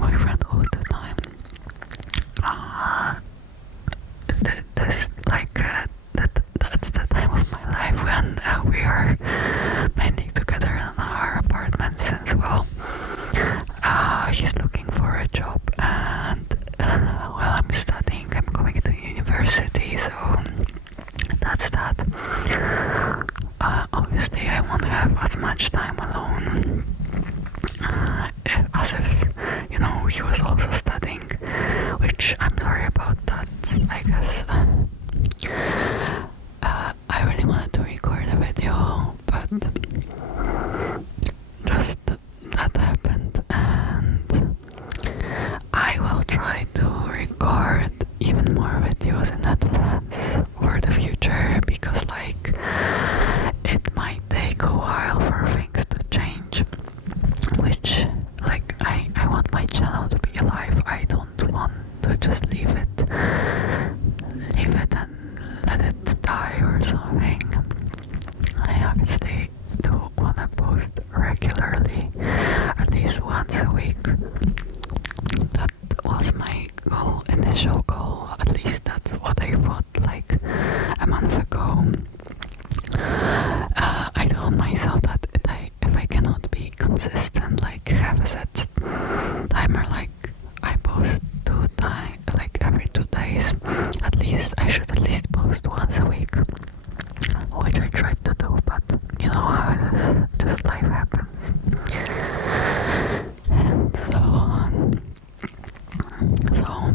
boyfriend all the time. That's the time of my life when we are mainly together in our apartment since, well, he's looking for a job and while I'm studying, I'm going to university, so that's that. Obviously I won't have as much time alone as if, you know, he was also studying, which I'm sorry about that, I guess. I really wanted to record a video, but just that happened, and I will try to record even more videos in advance for the future, because like it might take a while for things to change, which like I want my channel to be alive. I don't want to just leave it and let it die or something. I actually do want to post regularly, at least once a week. That was my goal, initial goal, at least that's what I thought like a month ago. I told myself that if I cannot be consistent, like have a set timer, like I post like every 2 days, at least I should at least post once a week, which I tried to do, but you know how it is, just life happens, and so on. So,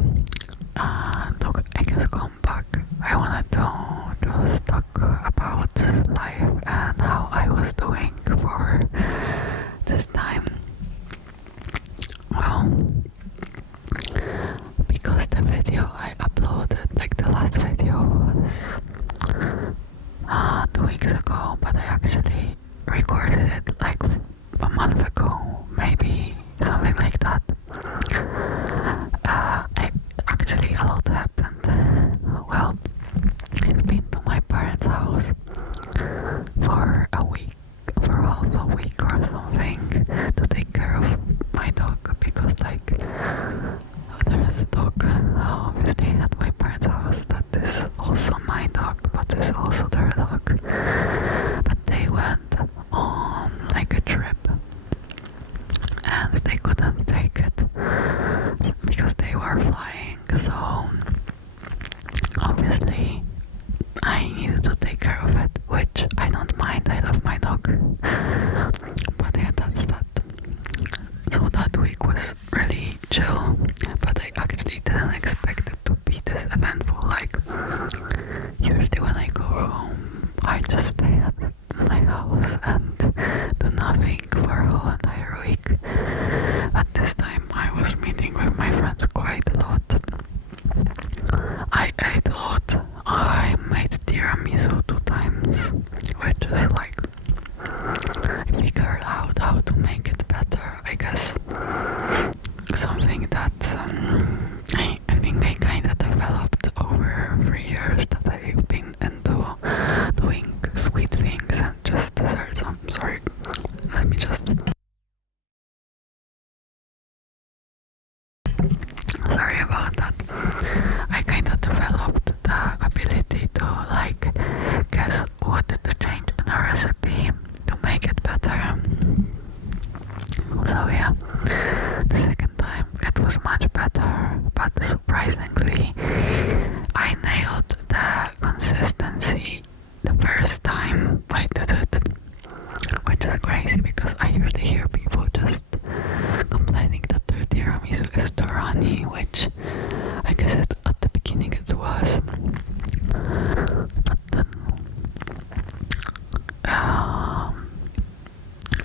I guess come back, I wanted to just talk about life and how I was doing for this time. Well, because the video I uploaded, like the last video was 2 weeks ago, but I actually recorded it like a month ago, maybe something like that. Actually a lot happened. Well, I've been to my parents' house for a week, for half a week or something, to take care of my dog, because like there is a dog obviously at my parents' house that is also my dog, but is also their dog. But they went on like a trip and they couldn't take it because they were flying, so obviously I needed to take care of it, which I don't mind, I love my dog. But yeah, that's that. So that week was really chill, but I actually didn't expect it to be this eventful. Like usually when I go home, I just stay at my house and do nothing for a whole entire week. But this time I was meeting with my friends quite a lot. I ate a lot. I made tiramisu 2 times, which is like, I figured out how to make it better, I guess. Something that I think I kind of developed over 3 years that I've been into doing sweet things and just desserts. I'm sorry, let me just... Sorry about that. I kind of developed the ability to like guess what to change in a recipe to make it better. So yeah, the second time it was much better, but surprisingly I nailed the consistency the first time I did it, which is crazy because I usually hear people just complaining that their tiramisu is too runny, which I guess at the beginning it was, but then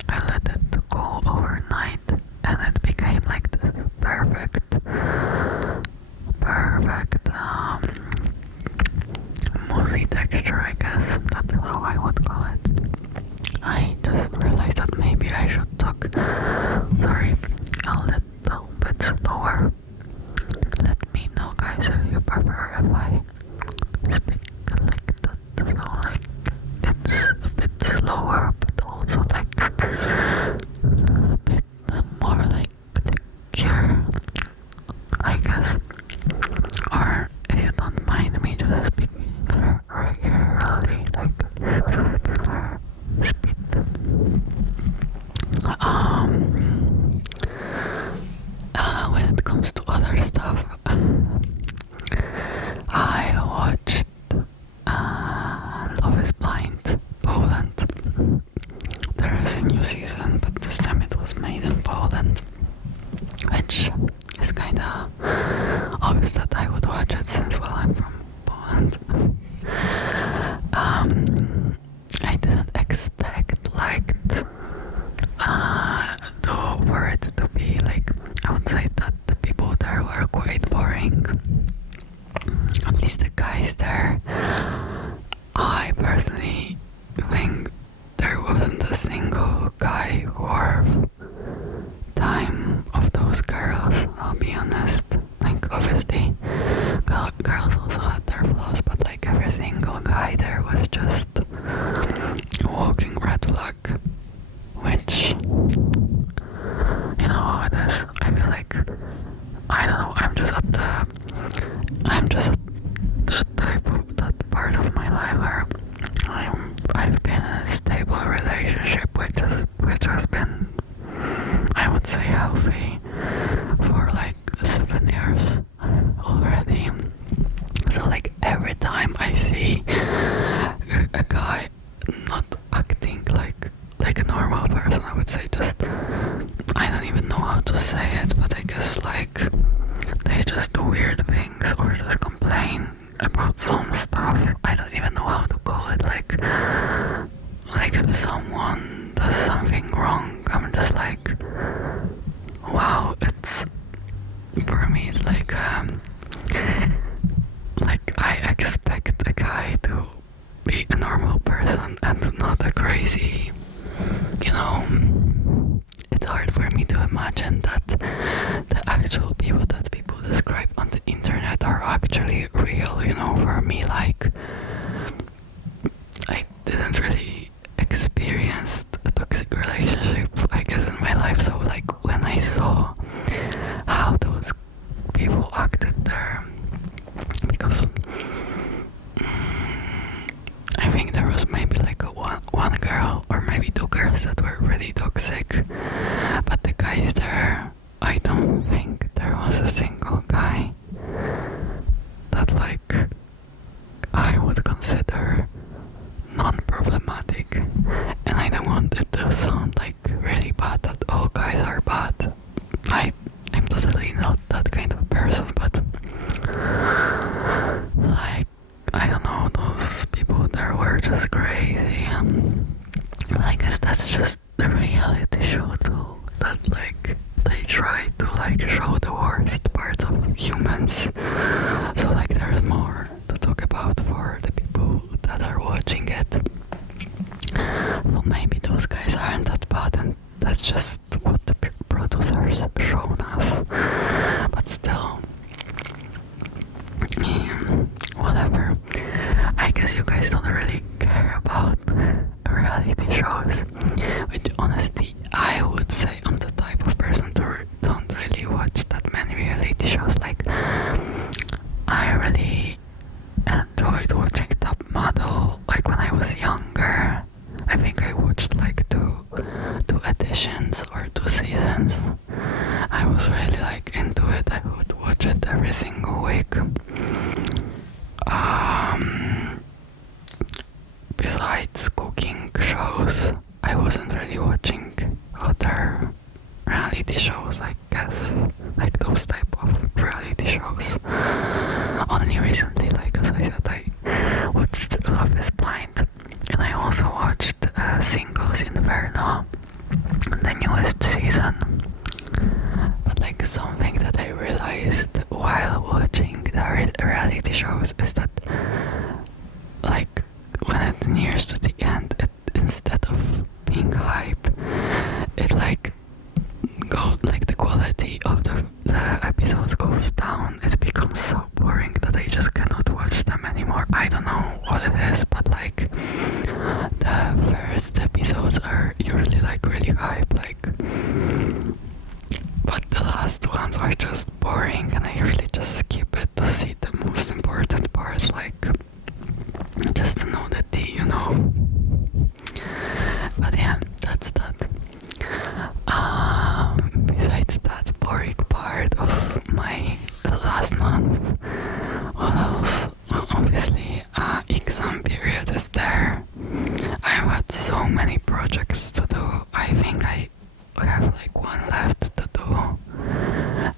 I let it go overnight and it became like this perfect moussey texture, I guess. That's how I would call it. I just realized that maybe I should talk which is kinda obvious that I would watch it since, well, I'm from Poland. I didn't expect like for it to be like, I would say that the people there were quite boring. At least the guys there. I personally think there wasn't a single guy worth time of those girls, I'll be honest. Like, obviously, girls also had their flaws, but like every single guy there was just a walking red flag, which, you know how it is. I feel like, I don't know, I'm just at the type of, that part of my life where I've been in a stable relationship which has been, I would say, healthy for like 7 years already. So like every time I see a guy not acting like a normal person, I would say, just, I don't even know how to say it, but I guess like they just do weird things or just complain about some stuff. I don't even know how to call it, like if someone does something wrong, I'm just like, wow, it's, for me it's like I expect a guy to be a normal person and not a crazy, you know. It's hard for me to imagine that the actual people that people describe on the internet are actually real, you know. For me, like, I didn't really experience a toxic relationship, I guess, in my life, so like when I saw how those people acted there, because I think there was maybe like one girl or maybe two girls that were really toxic, but the guys there, I don't think there was a single guy that like I would consider non-problematic. And I don't want it to sound like really bad that all guys are bad. I'm totally not that kind of person, but like, I don't know, those people there were just crazy. But I guess that's just the reality show too, that like they try to like show the worst parts of humans, so like there's more to talk about for the people that are watching it. Well, maybe those guys aren't that bad and that's just what the producers shown us, but still, whatever. I guess you guys don't really care about reality shows, which honestly I would say I'm the type of person to don't really watch that many reality shows. Like, I really enjoyed watching Top Model like when I was younger. I think I watched like two editions or 2 seasons. I was really like into it. I would watch it every single week. Besides cooking shows, I wasn't really watching other reality shows, I guess, like those type of reality shows. Only recently, like as I said, I watched Love is Blind, and I also watched Singles Inferno, the newest season. But like something that I realized while watching the reality shows is that like when it nears to the end, instead of being hype, it like the quality of the episodes goes down. It becomes so boring that I just cannot watch them anymore. I don't know what it is, but like the first episodes are usually like really hype, like, but the last ones are just boring and I usually just skip it to see the most important parts, like just to know the tea, you know. But yeah, that's that. Besides that boring part of my last month, what else? Obviously, exam period is there. I've had so many projects to do. I think I have like one left to do,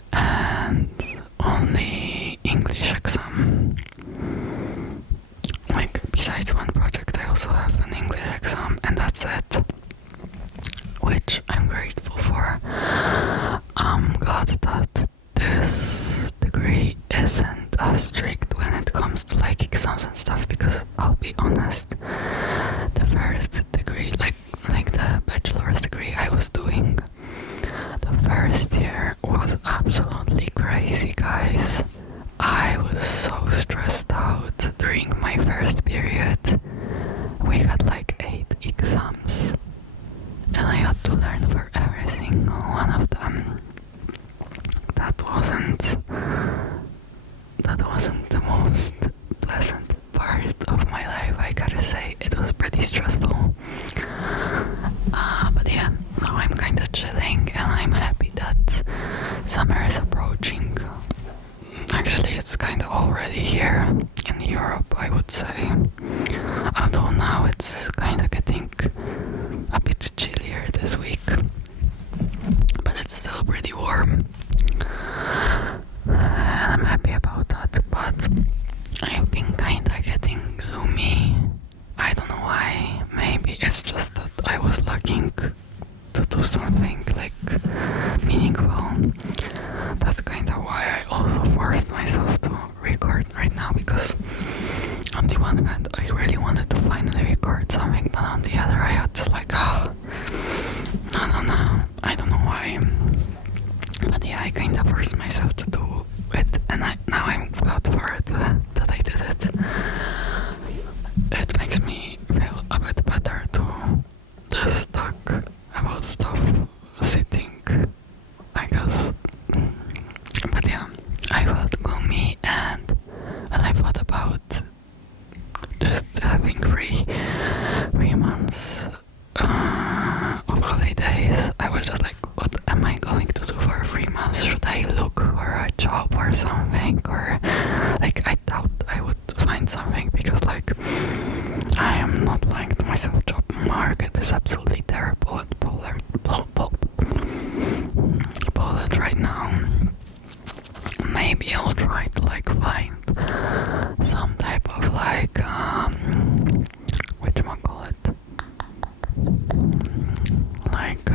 my first period, we had like 8 exams, and I had to learn for every single one of them. That wasn't the most pleasant part of my life, I gotta say. It was pretty stressful. But yeah, now I'm kinda chilling, and I'm happy that summer is approaching. Actually, it's kinda already here in Europe, I would say. Although now it's kinda getting a bit chillier this week, but it's still pretty warm. And I'm happy about that, but I've been kinda getting gloomy. I don't know why. Maybe it's just that I was looking to do something like meaningful. That's kinda why I also forced myself to record right now, because on the one hand I really wanted to finally record something, but on the other I had to like, no, I don't know why. But yeah, I kinda forced myself to do it, and now I'm glad for it, that I did it. It makes me feel a bit better to just talk about stuff sitting, I guess. But yeah, I felt gloomy, and when I thought about just having 3 months of holidays, I was just like, what am I going to do for 3 months? Should I look for a job or something? Or like, I doubt I would find something, because like, I am not lying to myself. Job market is absolutely terrible in Poland right now. Maybe I'll try to like find some type of like whatchamacallit, like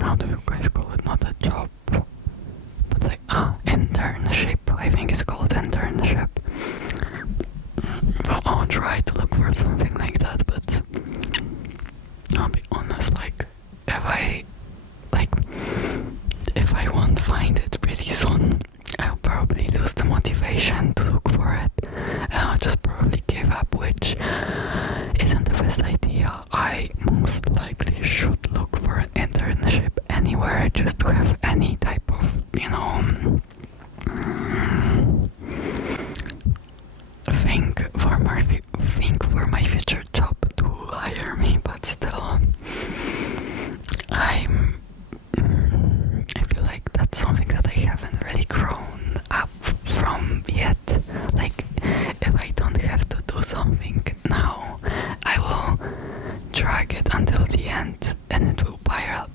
how do you guys call it? Not a job, but like internship. I think it's called internship. I'll try to look for something like that, but I'll be honest, like if I won't find it pretty soon, I'll probably lose the motivation to look for it, and I'll just probably give up, which isn't the best idea. I most likely should look for an internship anywhere, just to have any type of, think for my future job to hire me. But still, I feel like that's something that I haven't really grown up from yet. Like, if I don't have to do something now, I will drag it until the end, and it will pile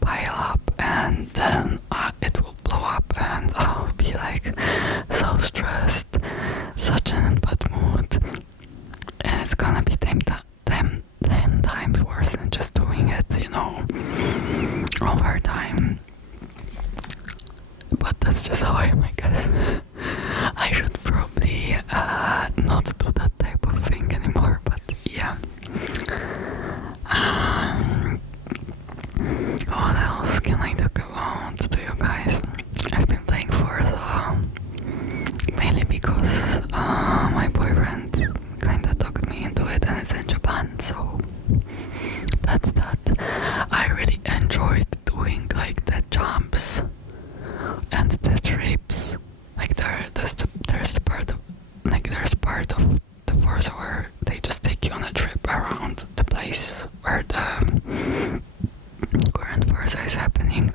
up, and then it will blow up, and I'll be like so stressed, such an in bad mood, and it's gonna be 10 times worse than just doing it, over time. But that's just how I am, I guess. I should probably not do that type of thing anymore, but yeah. What else can I talk about to you guys? I've been playing Forza, mainly because my boyfriend kinda talked me into it, and it's in Japan, so that's that. I really enjoyed doing like the jumps and the trips. Like there's part of the Forza where they just take you on a trip around the place where the current Forza is happening,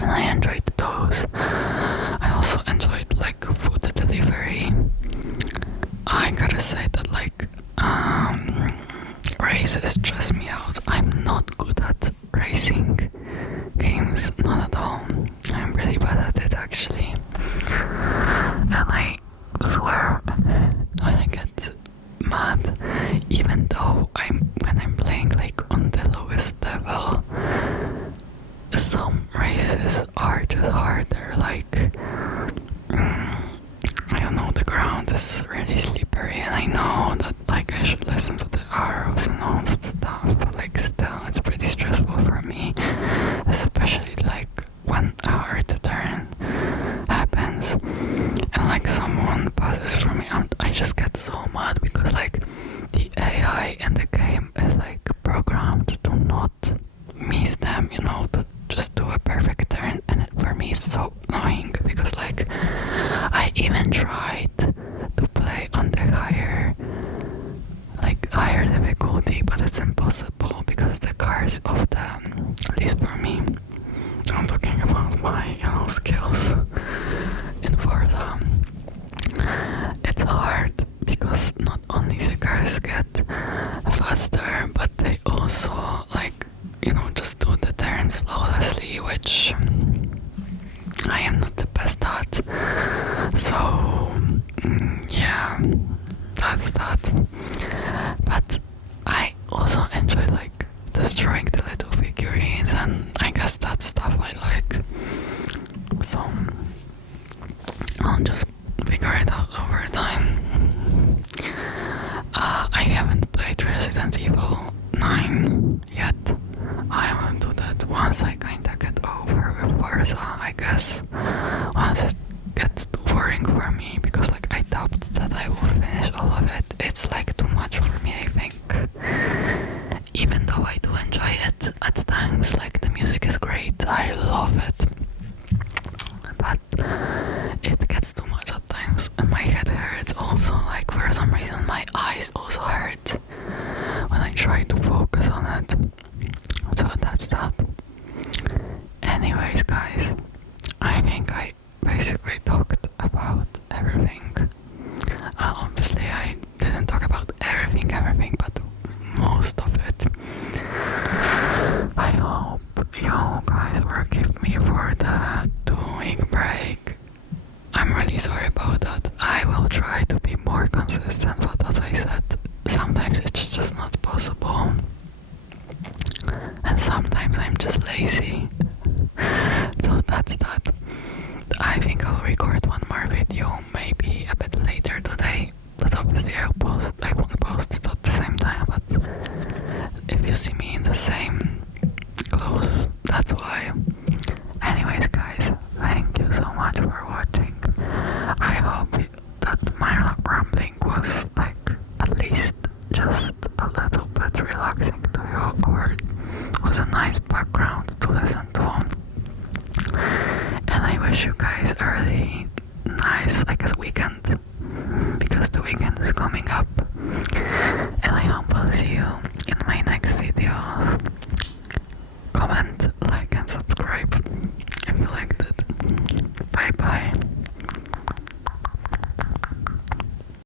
and I enjoyed those. I also enjoyed like food delivery. I gotta say that like races stress me out. I'm not good at racing games, not at all. I'm really bad at it actually, and I swear when I get mad, even though when I'm playing like on the lowest level, some races are just harder. Like I don't know, the ground is really slippery, and I know that like I should listen to the arrows and all that stuff, but like still it's pretty stressful for me, especially like when a hard turn happens and like someone passes through me is so annoying because like I even tried to play on the higher difficulty, but it's impossible because the cars of the, at least for me, I'm talking about my skills in Forza. It's hard because not only the cars get faster, but they also just do the turns flawlessly, which I am not the best at. So yeah, that's that. But I also enjoy destroying the little figurines, and I guess that's stuff I like. So I'll just figure it out over time. I haven't played Resident Evil 9 yet. I will do that once I kinda get over with Forza, I guess. Once it gets too boring for me, because I doubt that I will finish all of it. It's too much for me, I think. Even though I do enjoy it at times, the music is great, I love it. But it gets too much at times, and my head hurts also. For some reason my eyes also hurt when I try to focus on it. So that's that. Anyways, guys, I think I basically talked about everything. Obviously I didn't talk about everything, but most of it. I hope you guys forgive me for the 2-week break. I'm really sorry about that. I will try to be more consistent, but as I said, sometimes it's just not possible. And sometimes I'm just lazy. So that's that. I think I'll record one more video, maybe a bit later today. But obviously I won't post it at the same time, but if you see me in the same clothes, that's why. Anyways, guys, thank you so much for watching. I hope that my rambling was at least just a little bit relaxing to you, or was a nice background to listen to. And I wish you guys a really nice, weekend, because the weekend is coming up. And I hope I'll see you in my next videos. Comment, like, and subscribe if you liked it.